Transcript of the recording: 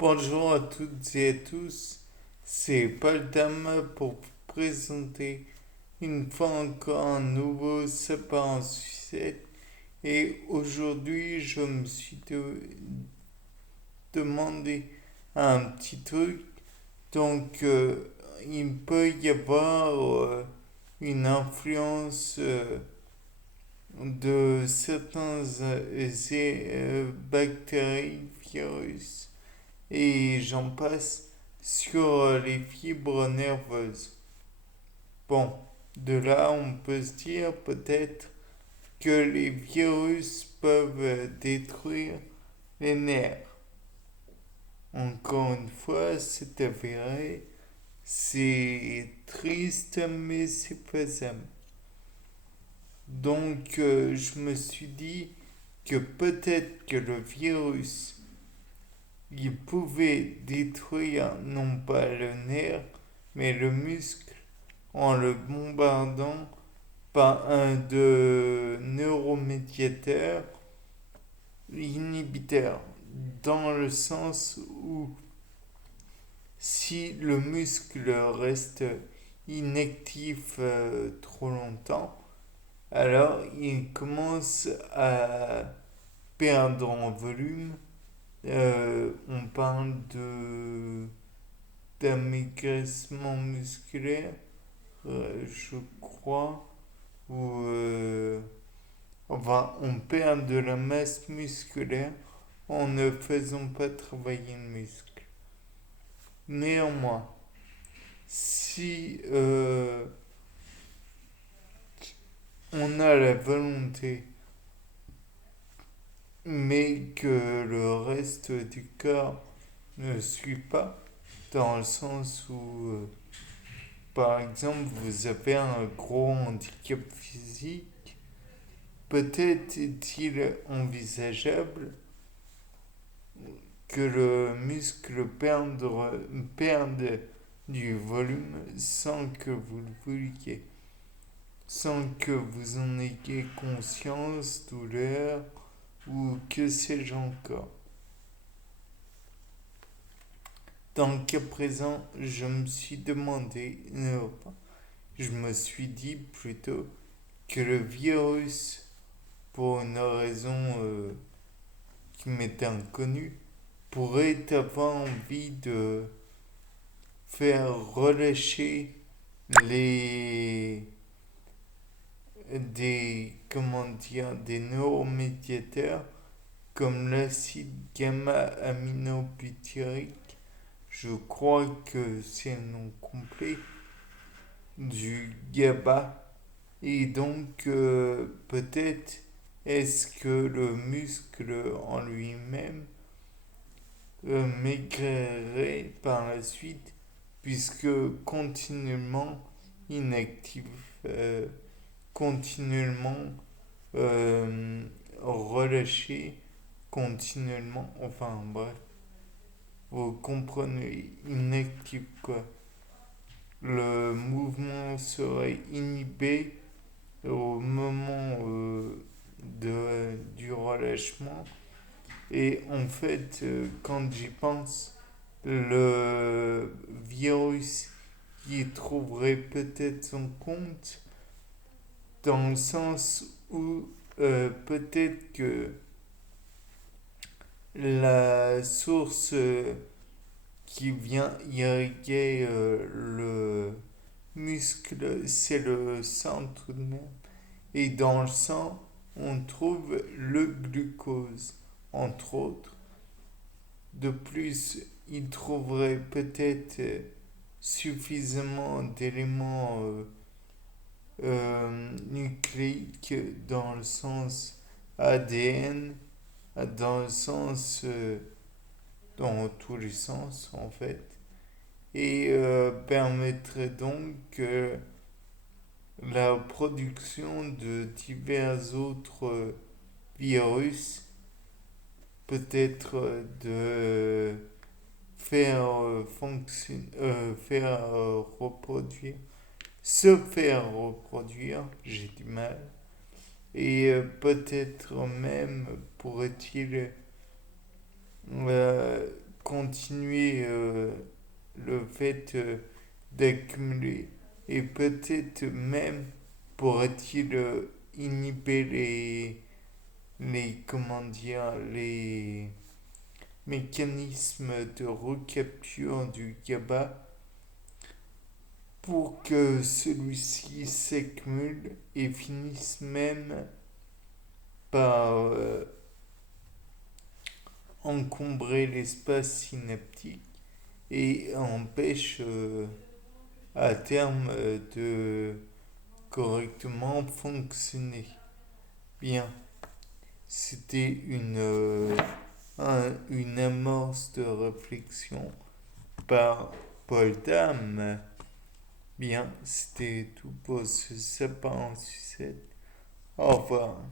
Bonjour à toutes et à tous, c'est Paul Dame pour vous présenter une fois encore un nouveau sapin en sucette. Et aujourd'hui, je me suis demandé un petit truc. Donc, il peut y avoir une influence de certains bactéries, virus et j'en passe sur les fibres nerveuses. Bon, de là, on peut se dire peut-être que les virus peuvent détruire les nerfs. Encore une fois, c'est avéré, c'est triste, mais c'est faisable. Donc, je me suis dit que peut-être que le virus il pouvait détruire non pas le nerf, mais le muscle en le bombardant par un de neuromédiateurs inhibiteurs, dans le sens où si le muscle reste inactif trop longtemps, alors il commence à perdre en volume. On parle d'amaigrissement musculaire, je crois, ou enfin, on perd de la masse musculaire en ne faisant pas travailler le muscle. Néanmoins, si on a la volonté, mais que le reste du corps ne suit pas, dans le sens où par exemple, vous avez un gros handicap physique, peut-être est-il envisageable que le muscle perde du volume sans que vous le vouliez, sans que vous en ayez conscience, douleur ou que sais-je encore. Dans le cas présent, je me suis demandé, non, je me suis dit plutôt que le virus, pour une raison qui m'était inconnue, pourrait avoir envie de faire relâcher les comment dire des neuromédiateurs comme l'acide gamma-aminobutyrique. Je crois que c'est le nom complet du GABA. Et donc, peut-être est-ce que le muscle en lui-même maigrirait par la suite, puisque continuellement inactif, euh, continuellement relâché, continuellement, enfin bref, vous comprenez, inactif quoi. Le mouvement serait inhibé au moment du relâchement. Et en fait, quand j'y pense, le virus y trouverait peut-être son compte dans le sens où peut-être que la source qui vient irriguer le muscle, c'est le sang tout de même. Et dans le sang, on trouve le glucose, entre autres. De plus, il trouverait peut-être suffisamment d'éléments nucléiques dans le sens ADN, dans le sens, dans tous les sens en fait, et permettrait donc la production de divers autres virus, peut-être de faire faire reproduire, se faire reproduire, j'ai du mal, et peut-être même pourrait-il continuer le fait d'accumuler. Et peut-être même pourrait-il inhiber comment dire, les mécanismes de recapture du GABA pour que celui-ci s'accumule et finisse même par encombrer l'espace synaptique et empêche à terme de correctement fonctionner. Bien, c'était une amorce de réflexion par Paul Dam. Bien, c'était tout pour ce sapin en sucette. Au revoir.